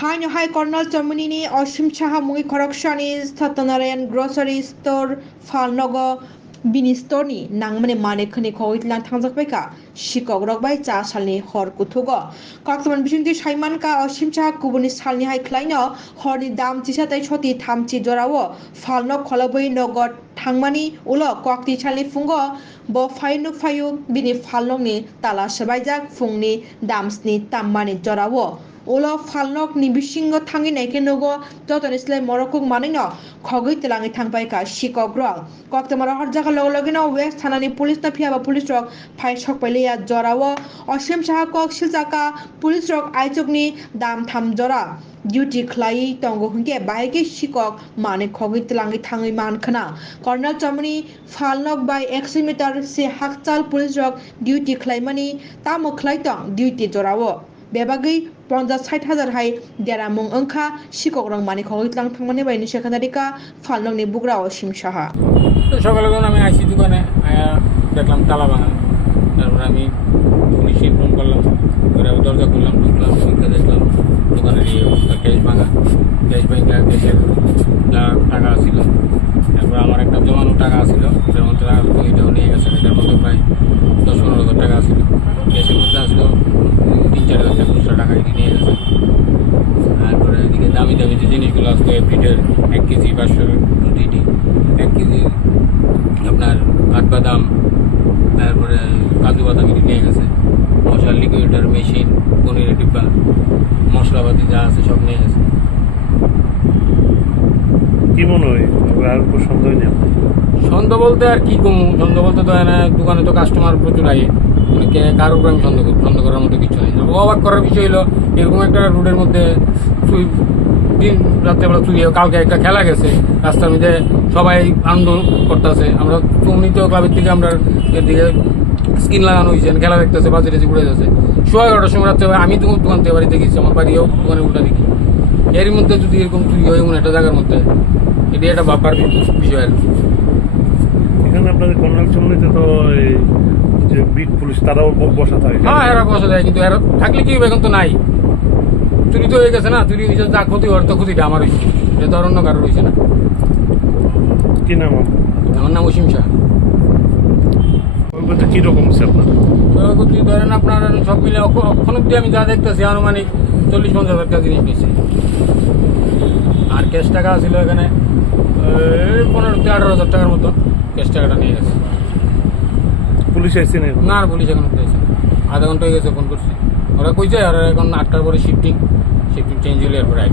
Haino High Cornell Germany Oshim Chaha Mui Correctionis Tatanaran Grocery Store Falnogo Binistoni Nangmane Manekani Koitlan Tanzapeka Shikog Rogbai Cha Salni Hor Kutugo Coxman Bishinti Shaimanka Oshim Chaha Kubuni Salni High Kleino Hordi Dam Tisata Choti Tamchi Jorawo Falno Kolabui Nogot Tangmani Ulo Kokti Chali Fungo Bo Fainu Fayu Bini Faloni Tala Shabajak Fungni Damsni Tammani Jorawo Ola Falnok ni bisingo tangi naike nogo toton isle morokuk manino khogoi telangi thangpaika sikogrol kokte mara harjaka logino west thanani police na phiaba police rok phai sokpaileya jorawo osim saha kok siljaka police rok aichokni dam tham jora duty khlai tongo hungke baike sikok mane khogoi telangi thangi mankhana Colonel Germany Falnok by 100 meter se hakchal police rok duty khlaimani tamo khlaitong duty jorawo Bebagai 50,000 hai deramung angka sikograng mani khogitlang thangmani baini sekhanarika falnongni bugra osim saha সকালে যখন আমি আইসি দোকানে আয়া দেখলাম তালা ভাঙা তারপর আমি পুলিশে ফোন করলাম করে দরজা খুললাম ঢুকলাম দেখলাম দোকানের ক্যাশ ভাঙা ক্যাশ ভাঙা দেশের যা টাকা ছিল তারপর আমার একটা জমানো টাকা ছিল এটার মধ্যে এটাও নিয়ে গেছে এটার মধ্যে প্রায় 10-15 হাজার টাকা ছিল ক্যাশের মধ্যে আসলো 3-4 হাজার খুচরা টাকা নিয়ে গেছে তারপরে এদিকে দামি দামি যে জিনিসগুলো আসতো এভরিডে 1 কেজি 500 ডিটি 1 কেজি আপনার কাঠবাদাম তারপরে কাজু বাদাম এটি নিয়ে গেছে মশলা লিকুইডার মেশিন পনিরের ডিব্বা মশলাপাতি যা আছে সব নিয়ে গেছে কি মনে হয় আর কোনো সন্দেহ নেই সন্দেহ বলতে আর কি কমু সন্দেহ বলতে তো দোকানে তো কাস্টমার প্রচুর আগে মানে কারোর উপর আমি সন্দেহ করার মতো কিছু নেই অবাক করার বিষয় হলো এরকম একটা রোডের মধ্যে দিন রাত্রেবেলা চুরি কালকে একটা খেলা গেছে রাস্তার মধ্যে সবাই আনন্দ করতেছে আমরা কমিউনিটি ক্লাবের থেকে আমরা এদিকে স্ক্রিন লাগানো হয়েছে খেলা দেখতেছে বাজে টেজে উড়ে যাচ্ছে 11:30 সময় রাত্রে আমি দোকান থেকে বাড়িতে গেছি আমার বাড়িও দোকানে উল্টা দেখি এর মধ্যে যদি এরকম চুরি হয় এমন একটা জায়গার মধ্যে এটি একটা ভাববার বিষয় আর এখানে আপনাদের কর্নাল চমনিতে তো যে বিট পুলিশ তারাও বসা থাকে হ্যাঁ এরা বসা যায় কিন্তু এরা থাকলে কি হবে এখন তো নাই চুরি তো হয়ে গেছে না চুরি হয়েছে যা ক্ষতি হওয়ার তো ক্ষতিটা আমার হয়েছে এটা তো অন্য কারোর হয়েছে না কি নাম আমার নাম অসীম শাহ কি রকম হচ্ছে আপনার ক্ষয়ক্ষতি ধরেন আপনার সব মিলে এখন অব্দি আমি যা দেখতেছি আনুমানিক 40-50 হাজার টাকা জিনিস নিয়েছে আর ক্যাশ টাকা ছিল এখানে 15-18 হাজার টাকার মতো ক্যাশ টাকাটা নিয়ে গেছে পুলিশ আসছে না আর পুলিশ এখন হয়েছে আধা ঘন্টা হয়ে গেছে ফোন করছি ওরা কইছে আর এখন 8টার পরে শিফটিং চেঞ্জ হলে এরপরে আই